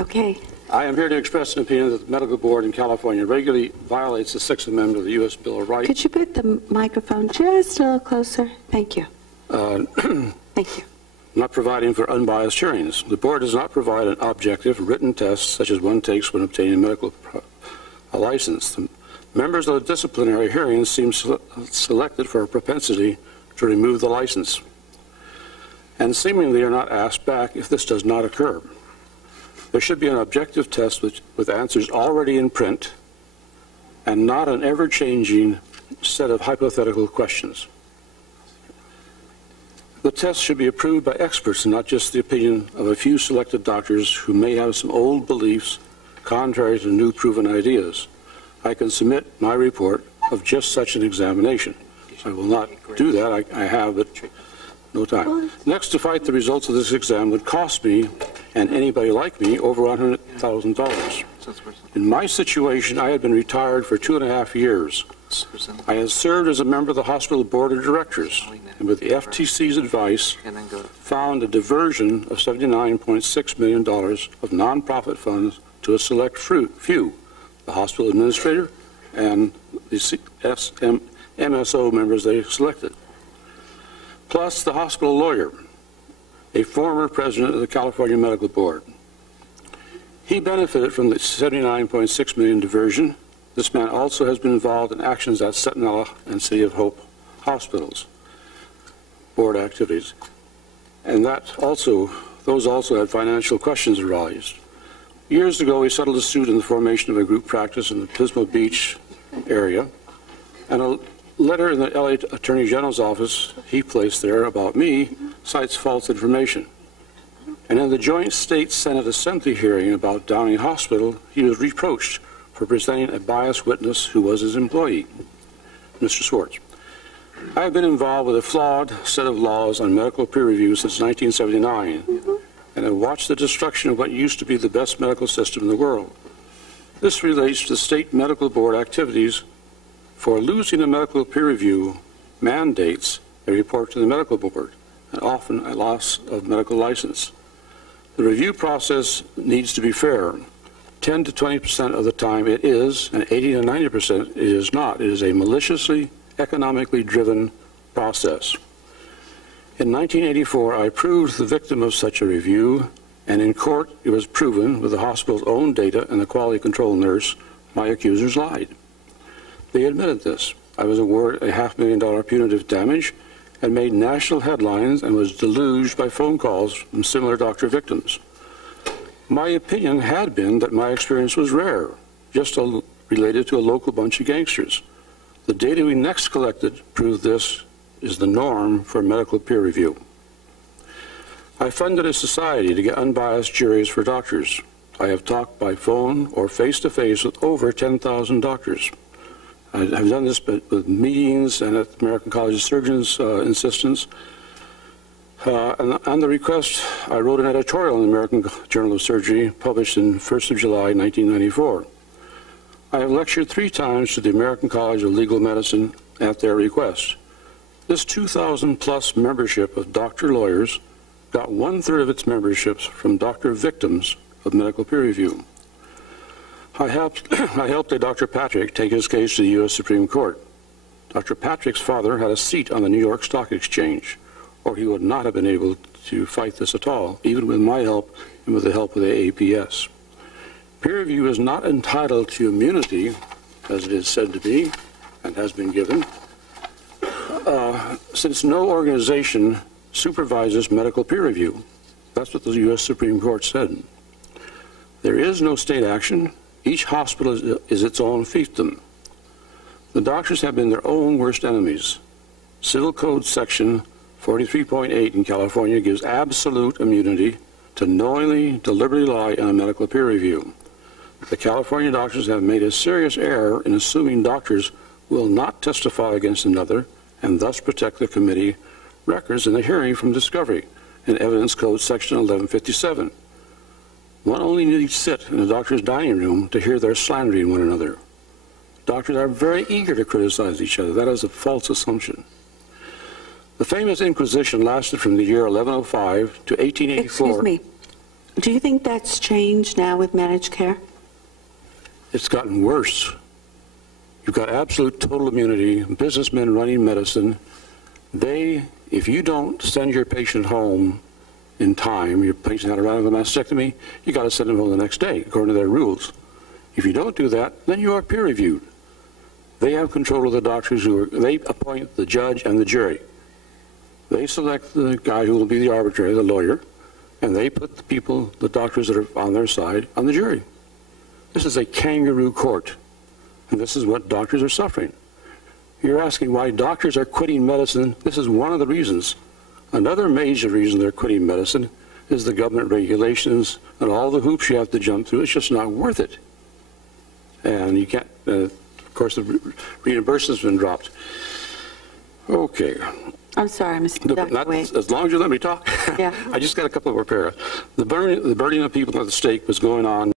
Okay. I am here to express an opinion that the medical board in California regularly violates the 6th Amendment of the U.S. Bill of Rights. Could you put the microphone just a little closer? Thank you. Thank you. Not providing for unbiased hearings. The board does not provide an objective written test such as one takes when obtaining a medical license. The members of the disciplinary hearings seem selected for a propensity to remove the license, and seemingly are not asked back if this does not occur. There should be an objective test with answers already in print and not an ever-changing set of hypothetical questions. The test should be approved by experts and not just the opinion of a few selected doctors who may have some old beliefs contrary to new proven ideas. I can submit my report of just such an examination. I will not do that. I have, but no time. Next, to fight the results of this exam would cost me, and anybody like me, over $100,000. In my situation, I had been retired for 2.5 years. I had served as a member of the hospital board of directors, and with the FTC's advice, found a diversion of $79.6 million of nonprofit funds to a select few, the hospital administrator and the MSO members they selected, plus the hospital lawyer, a former president of the California Medical Board. He benefited from the $79.6 million diversion. This man also has been involved in actions at Centinela and City of Hope hospitals, board activities. And those also had financial questions arised. Years ago, we settled a suit in the formation of a group practice in the Pismo Beach area, and a letter in the LA Attorney General's office he placed there about me cites false information. And in the joint state Senate Assembly hearing about Downing Hospital, he was reproached for presenting a biased witness who was his employee, Mr. Swartz. I have been involved with a flawed set of laws on medical peer review since 1979, and have watched the destruction of what used to be the best medical system in the world. This relates to state medical board activities. For losing a medical peer review mandates a report to the medical board, and often a loss of medical license. The review process needs to be fair. 10 to 20% of the time it is, and 80 to 90% it is not. It is a maliciously, economically driven process. In 1984, I proved the victim of such a review, and in court it was proven with the hospital's own data and the quality control nurse, my accusers lied. They admitted this. I was awarded a $500,000 punitive damage and made national headlines and was deluged by phone calls from similar doctor victims. My opinion had been that my experience was rare, just related to a local bunch of gangsters. The data we next collected proved this is the norm for medical peer review. I funded a society to get unbiased juries for doctors. I have talked by phone or face-to-face with over 10,000 doctors. I've done this with meetings and at the American College of Surgeons' insistence. And on the request, I wrote an editorial in the American Journal of Surgery, published in 1st of July, 1994. I have lectured 3 times to the American College of Legal Medicine at their request. This 2,000-plus membership of doctor lawyers got 1/3 of its memberships from doctor victims of medical peer review. I helped a Dr. Patrick take his case to the U.S. Supreme Court. Dr. Patrick's father had a seat on the New York Stock Exchange, or he would not have been able to fight this at all, even with my help and with the help of the APS. Peer review is not entitled to immunity, as it is said to be, and has been given, since no organization supervises medical peer review. That's what the U.S. Supreme Court said. There is no state action. Each hospital is its own fiefdom. The doctors have been their own worst enemies. Civil Code Section 43.8 in California gives absolute immunity to knowingly, deliberately lie on a medical peer review. The California doctors have made a serious error in assuming doctors will not testify against another and thus protect the committee records in the hearing from discovery in Evidence Code Section 1157. One only needs to sit in a doctor's dining room to hear their slandering one another. Doctors are very eager to criticize each other. That is a false assumption. The famous Inquisition lasted from the year 1105 to 1884. Excuse me. Do you think that's changed now with managed care? It's gotten worse. You've got absolute total immunity. Businessmen running medicine, if you don't send your patient home in time, your patient had a radical mastectomy, you got to send them home the next day, according to their rules. If you don't do that, then you are peer reviewed. They have control of the doctors they appoint the judge and the jury. They select the guy who will be the arbitrator, the lawyer, and they put the doctors that are on their side, on the jury. This is a kangaroo court, and this is what doctors are suffering. You're asking why doctors are quitting medicine. This is one of the reasons. Another major reason they're quitting medicine is the government regulations and all the hoops you have to jump through. It's just not worth it. And you can't, of course, the reimbursement's been dropped. Okay. I'm sorry, Mr. Dr. Waite. As long as you let me talk. Yeah. I just got a couple more paragraphs. The burning of people at the stake was going on